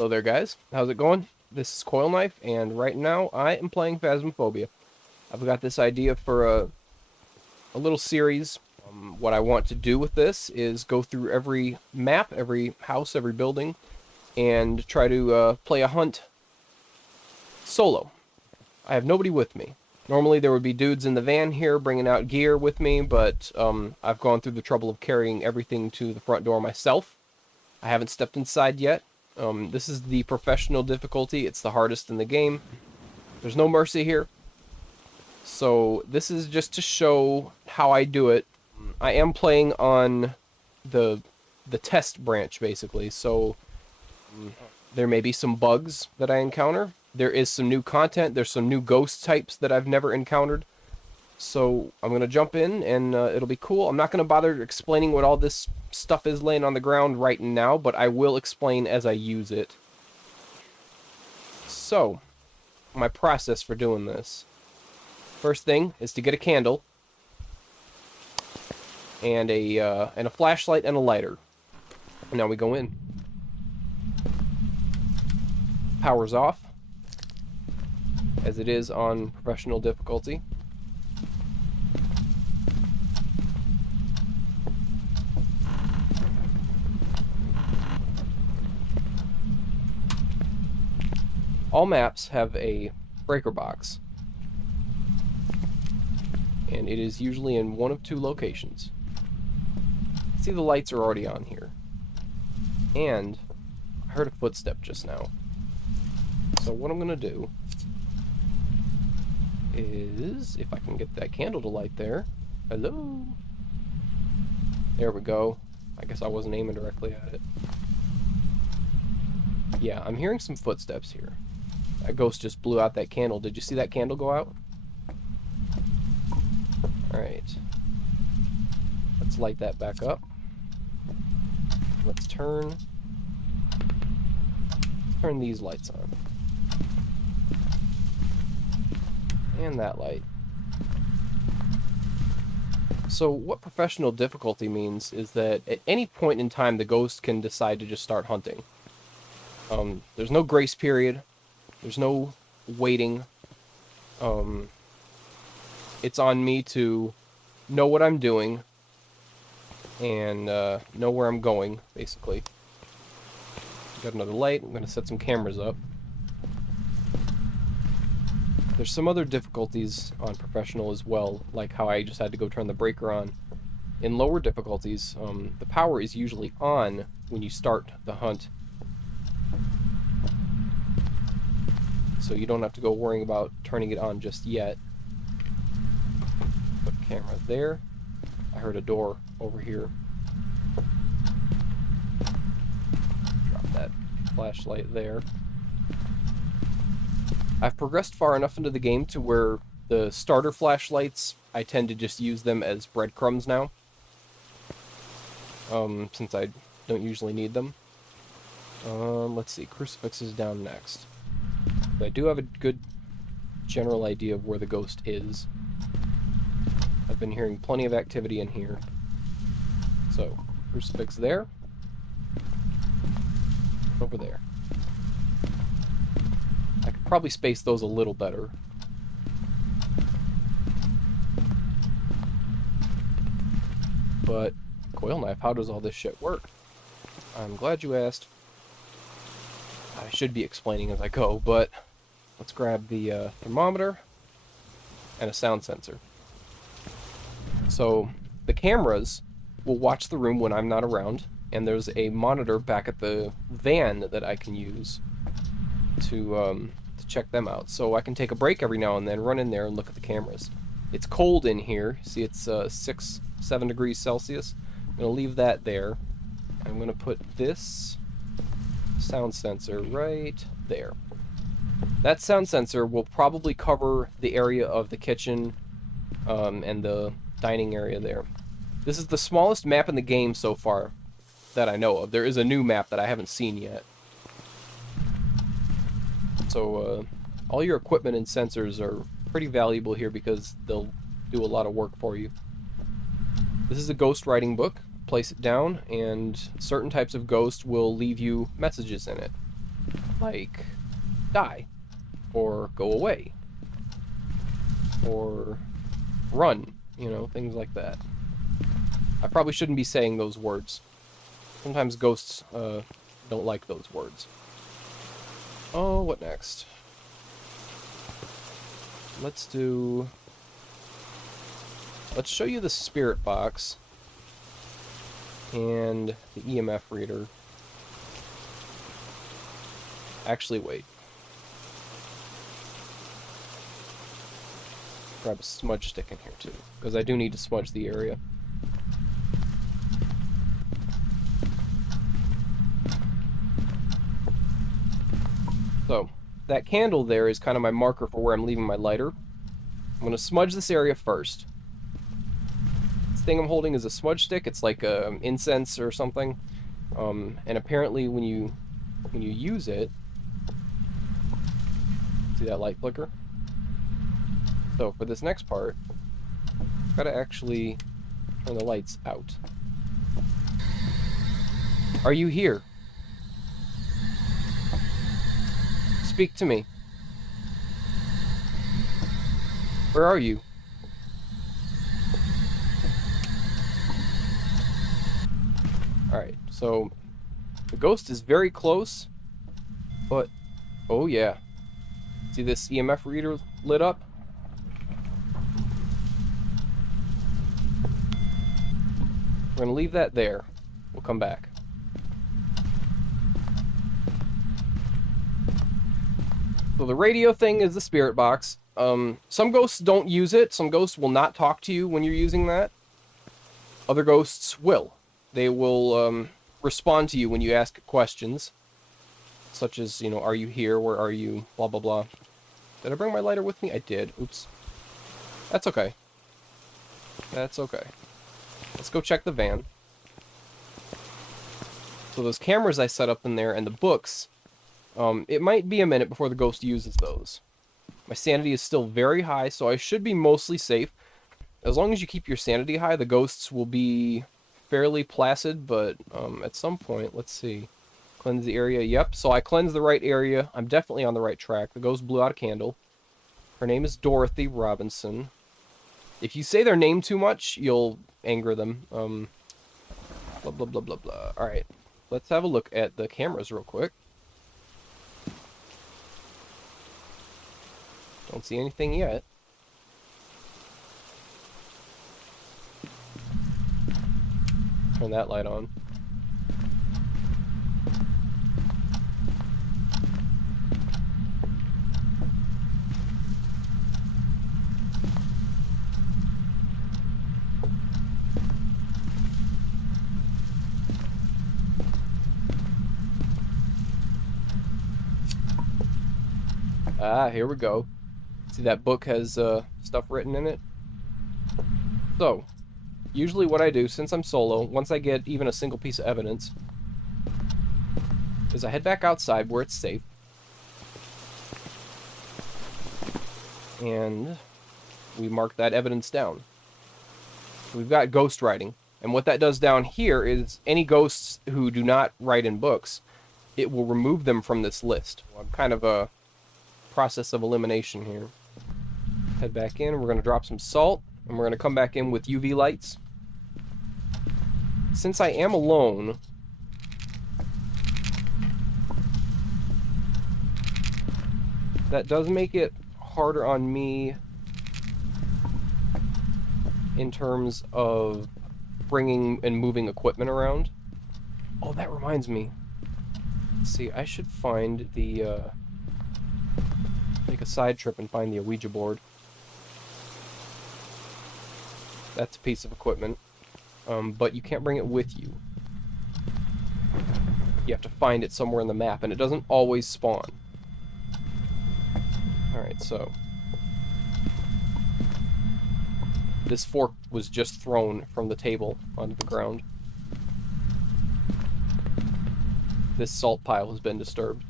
Hello there, guys. How's it going? This is Coil Knife, and right now I am playing Phasmophobia. I've got this idea for a little series. What I want to do with this is go through every map, every house, every building, and try to play a hunt solo. I have nobody with me. Normally there would be dudes in the van here bringing out gear with me, but I've gone through the trouble of carrying everything to the front door myself. I haven't stepped inside yet. This is the professional difficulty. It's the hardest in the game. There's no mercy here. So this is just to show how I do it. I am playing on the test branch, basically. So there may be some bugs that I encounter. There is some new content. There's some new ghost types that I've never encountered. So I'm going to jump in, and it'll be cool. I'm not going to bother explaining what all this stuff is laying on the ground right now, but I will explain as I use it. So, my process for doing this. First thing is to get a candle, and a flashlight and a lighter. And now we go in. Power's off, as it is on professional difficulty. All maps have a breaker box, and it is usually in one of two locations. See, the lights are already on here, and I heard a footstep just now. So what I'm gonna do is, if I can get that candle to light there. Hello? There we go. I guess I wasn't aiming directly at it. Yeah, I'm hearing some footsteps here. That ghost just blew out that candle. Did you see that candle go out? Alright. Let's light that back up. Let's turn these lights on. And that light. So what professional difficulty means is that at any point in time the ghost can decide to just start hunting. There's no grace period. There's no waiting. It's on me to know what I'm doing and know where I'm going, basically. Got another light. I'm going to set some cameras up. There's some other difficulties on professional as well, like how I just had to go turn the breaker on. In lower difficulties, the power is usually on when you start the hunt. So you don't have to go worrying about turning it on just yet. Put a camera there. I heard a door over here. Drop that flashlight there. I've progressed far enough into the game to where the starter flashlights, I tend to just use them as breadcrumbs now. Since I don't usually need them. Let's see, crucifix is down next. But I do have a good general idea of where the ghost is. I've been hearing plenty of activity in here. So, crucifix there. Over there. I could probably space those a little better. But, coil knife, how does all this shit work? I'm glad you asked. I should be explaining as I go, but let's grab the thermometer and a sound sensor. So the cameras will watch the room when I'm not around, and there's a monitor back at the van that I can use to check them out. So I can take a break every now and then, run in there and look at the cameras. It's cold in here. See, it's 7 degrees Celsius. I'm going to leave that there. I'm going to put this sound sensor right there. That sound sensor will probably cover the area of the kitchen and the dining area there. This is the smallest map in the game so far that I know of. There is a new map that I haven't seen yet. So all your equipment and sensors are pretty valuable here because they'll do a lot of work for you. This is a ghost writing book. Place it down, and certain types of ghost will leave you messages in it. like die, or go away, or run, you know, things like that. I probably shouldn't be saying those words. Sometimes ghosts don't like those words. Oh, what next? Let's show you the spirit box and the EMF reader. Actually, wait. Grab a smudge stick in here too, because I do need to smudge the area. So, that candle there is kind of my marker for where I'm leaving my lighter. I'm going to smudge this area first. This thing I'm holding is a smudge stick. It's like incense or something. And apparently when you use it... See that light flicker? So for this next part, I've got to actually turn the lights out. Are you here? Speak to me. Where are you? Alright, so the ghost is very close, but oh yeah. See this EMF reader lit up? We're gonna leave that there. We'll come back. So the radio thing is the spirit box. Some ghosts don't use it. Some ghosts will not talk to you when you're using that. Other ghosts will. They will respond to you when you ask questions. Such as, you know, are you here? Where are you? Blah, blah, blah. Did I bring my lighter with me? I did. Oops. That's okay. That's okay. Let's go check the van. So those cameras I set up in there and the books, it might be a minute before the ghost uses those. My sanity is still very high, so I should be mostly safe. As long as you keep your sanity high, the ghosts will be fairly placid, but at some point, let's see. Cleanse the area. Yep, so I cleansed the right area. I'm definitely on the right track. The ghost blew out a candle. Her name is Dorothy Robinson. If you say their name too much, you'll anger them. Blah, blah, blah, blah, blah. Alright, let's have a look at the cameras real quick. Don't see anything yet. Turn that light on. Ah, here we go. See, that book has stuff written in it. So, usually what I do, since I'm solo, once I get even a single piece of evidence, is I head back outside where it's safe. And we mark that evidence down. We've got ghost writing. And what that does down here is any ghosts who do not write in books, it will remove them from this list. I'm kind of a process of elimination here. Head back in, we're going to drop some salt, and we're going to come back in with UV lights. Since I am alone, that does make it harder on me in terms of bringing and moving equipment around. Oh, that reminds me. Let's see, I should find the, make a side trip and find the Ouija board. That's a piece of equipment. But you can't bring it with you. You have to find it somewhere in the map, and it doesn't always spawn. Alright, so this fork was just thrown from the table onto the ground. This salt pile has been disturbed.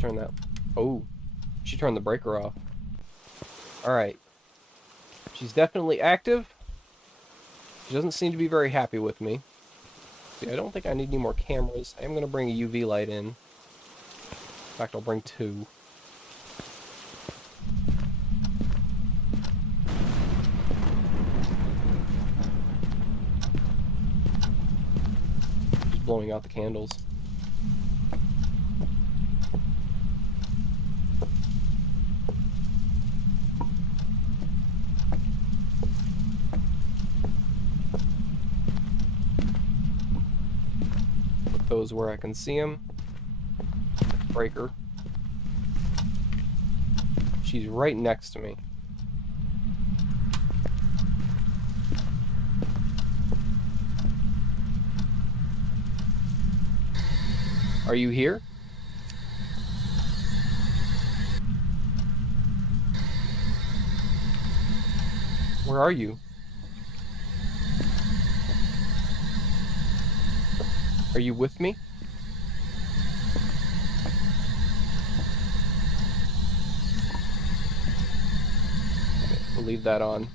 Turn that. Oh, she turned the breaker off. Alright. She's definitely active. She doesn't seem to be very happy with me. See, I don't think I need any more cameras. I am going to bring a UV light in. In fact, I'll bring 2. Just blowing out the candles. Put those where I can see them. Breaker. She's right next to me. Are you here? Where are you? Are you with me? Okay, we'll leave that on.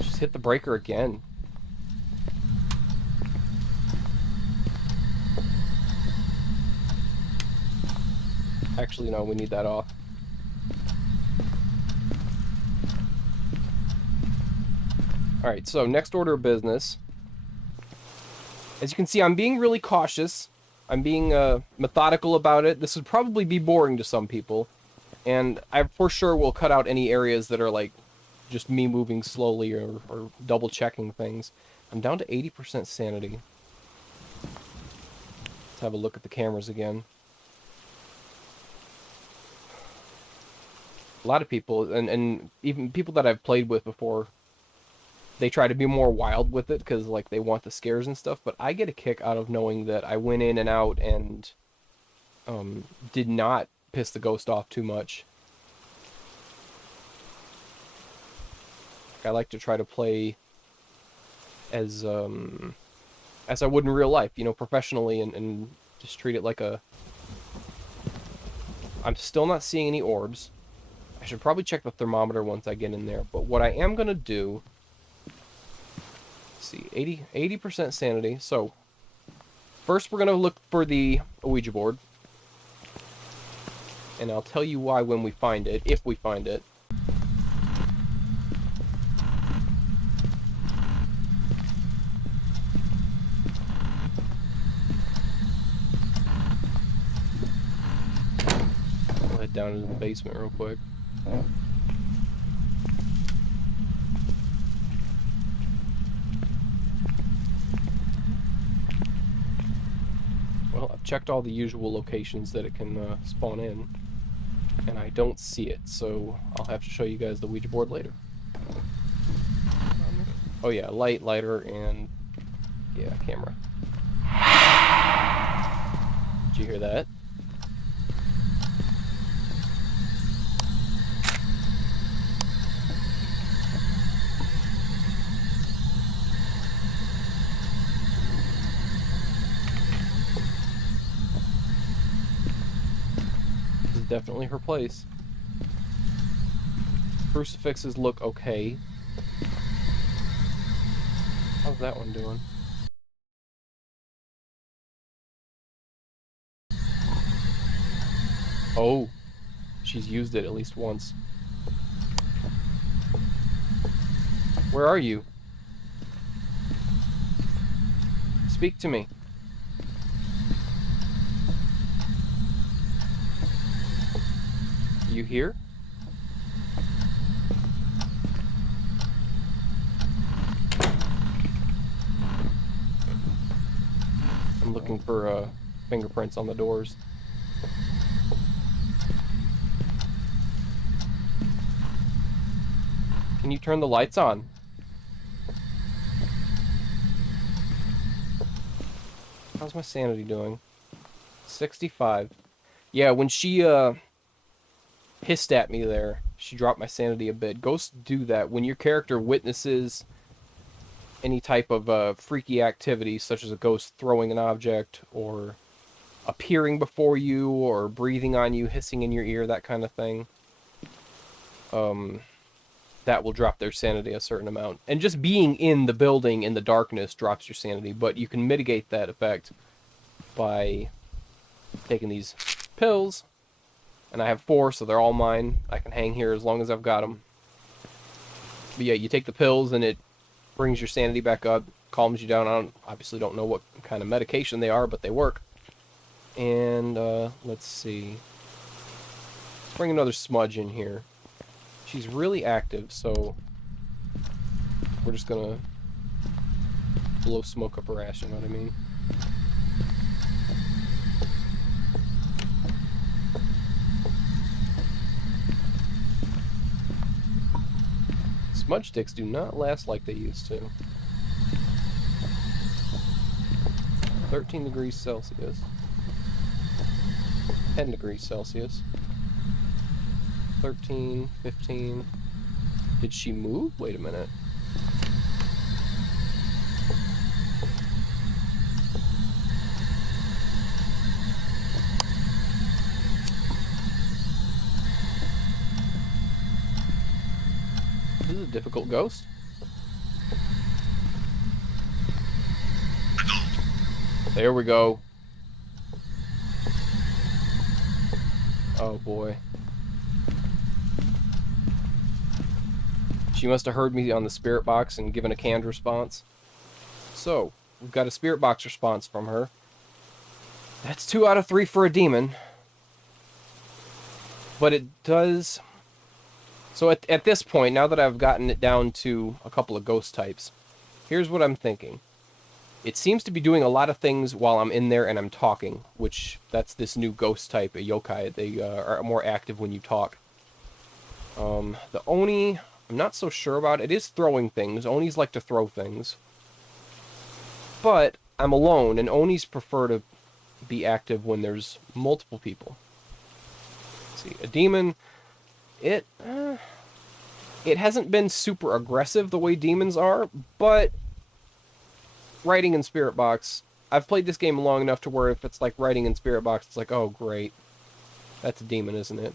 Just hit the breaker again. Actually, no, we need that off. Alright, so next order of business. As you can see, I'm being really cautious. I'm being methodical about it. This would probably be boring to some people. And I for sure will cut out any areas that are like just me moving slowly or double checking things. I'm down to 80% sanity. Let's have a look at the cameras again. A lot of people, and even people that I've played with before, they try to be more wild with it because like they want the scares and stuff, but I get a kick out of knowing that I went in and out and did not piss the ghost off too much. I like to try to play as I would in real life, you know, professionally, and just treat it like a... I'm still not seeing any orbs. I should probably check the thermometer once I get in there, but what I am going to do... Let's see, 80% sanity. So, first we're going to look for the Ouija board. And I'll tell you why when we find it, if we find it. We'll head down into the basement real quick. Well, I've checked all the usual locations that it can spawn in, and I don't see it, so I'll have to show you guys the Ouija board later. Oh yeah, light, lighter, and yeah, camera. Did you hear that? Definitely her place. Crucifixes look okay. How's that one doing? Oh, she's used it at least once. Where are you? Speak to me. You here? I'm looking for fingerprints on the doors. Can you turn the lights on? How's my sanity doing? 65. Yeah, when she hissed at me there, she dropped my sanity a bit. Ghosts do that when your character witnesses any type of freaky activity, such as a ghost throwing an object, or appearing before you, or breathing on you, hissing in your ear, that kind of thing. that will drop their sanity a certain amount. And just being in the building in the darkness drops your sanity, but you can mitigate that effect by taking these pills. And I have 4, so they're all mine. I can hang here as long as I've got them. But yeah, you take the pills and it brings your sanity back up, calms you down. I obviously don't know what kind of medication they are, but they work. And let's see. Let's bring another smudge in here. She's really active, so we're just gonna blow smoke up her ass, you know what I mean? Smudge sticks do not last like they used to. 13 degrees Celsius. 10 degrees Celsius. 13, 15. Did she move? Wait a minute. This is a difficult ghost. There we go. Oh boy. She must have heard me on the spirit box and given a canned response. So, we've got a spirit box response from her. That's 2 out of 3 for a demon. But it does... So at this point, now that I've gotten it down to a couple of ghost types, here's what I'm thinking. It seems to be doing a lot of things while I'm in there and I'm talking, which that's this new ghost type, a yokai. They are more active when you talk. The Oni, I'm not so sure about. It is throwing things. Onis like to throw things. But I'm alone, and Onis prefer to be active when there's multiple people. Let's see, a demon, it hasn't been super aggressive the way demons are, but writing in Spirit Box, I've played this game long enough to where if it's like writing in Spirit Box, it's like, oh great, that's a demon, isn't it?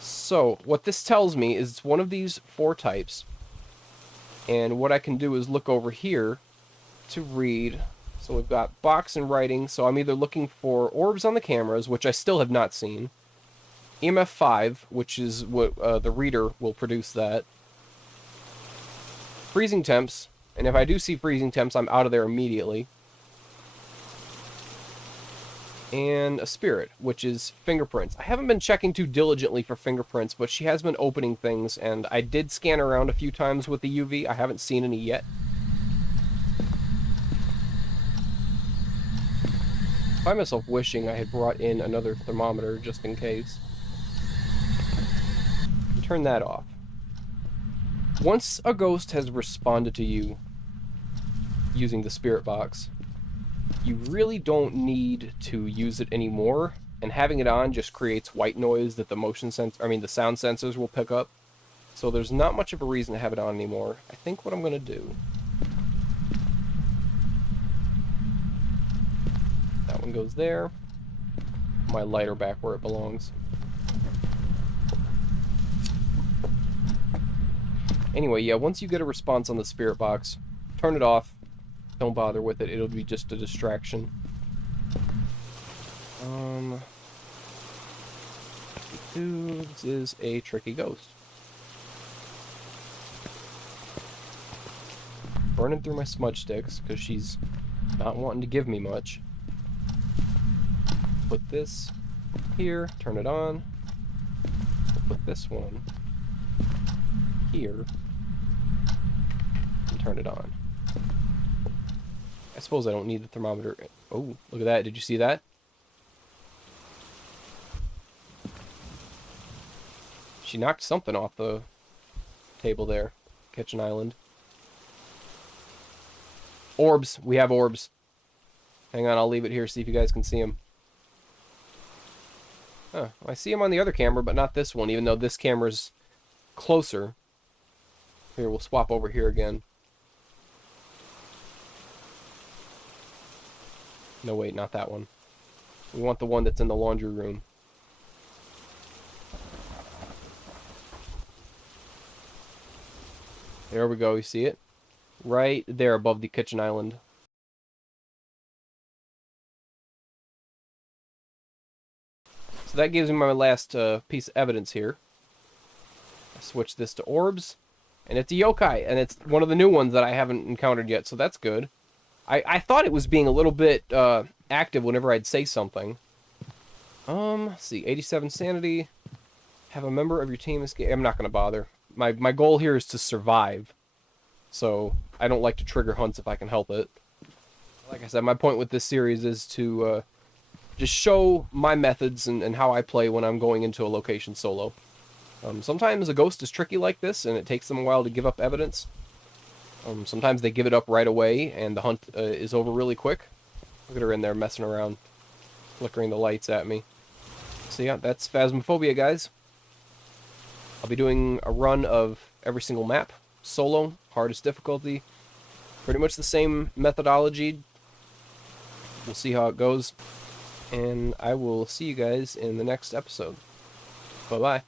So, what this tells me is it's one of these 4 types, and what I can do is look over here to read. So we've got box and writing, so I'm either looking for orbs on the cameras, which I still have not seen, EMF 5, which is what the reader will produce that, freezing temps, and if I do see freezing temps, I'm out of there immediately, and a spirit, which is fingerprints. I haven't been checking too diligently for fingerprints, but she has been opening things, and I did scan around a few times with the UV. I haven't seen any yet. I find myself wishing I had brought in another thermometer just in case. Turn that off. Once a ghost has responded to you using the spirit box, you really don't need to use it anymore, and having it on just creates white noise that the the sound sensors will pick up. So there's not much of a reason to have it on anymore. I think what I'm gonna do, that one goes there. My lighter back where it belongs. Anyway, yeah, once you get a response on the spirit box, turn it off. Don't bother with it. It'll be just a distraction. This is a tricky ghost. Burning through my smudge sticks, because she's not wanting to give me much. Put this here, turn it on. Put this one here, and turn it on. I suppose I don't need the thermometer. Oh, look at that. Did you see that? She knocked something off the table there. Kitchen island. Orbs. We have orbs. Hang on, I'll leave it here, see if you guys can see them. Huh, I see them on the other camera, but not this one, even though this camera's closer. Here, we'll swap over here again. No, wait, not that one. We want the one that's in the laundry room. There we go, you see it? Right there above the kitchen island. So that gives me my last piece of evidence here. I switch this to orbs, and it's a yokai, and it's one of the new ones that I haven't encountered yet, so that's good. I thought it was being a little bit active whenever I'd say something. Let's see, 87 sanity. Have a member of your team escape. I'm not going to bother. My goal here is to survive, so I don't like to trigger hunts if I can help it. Like I said, my point with this series is to just show my methods and how I play when I'm going into a location solo. Sometimes a ghost is tricky like this, and it takes them a while to give up evidence. Sometimes they give it up right away, and the hunt is over really quick. Look at her in there messing around, flickering the lights at me. So yeah, that's Phasmophobia, guys. I'll be doing a run of every single map, solo, hardest difficulty. Pretty much the same methodology. We'll see how it goes. And I will see you guys in the next episode. Bye-bye.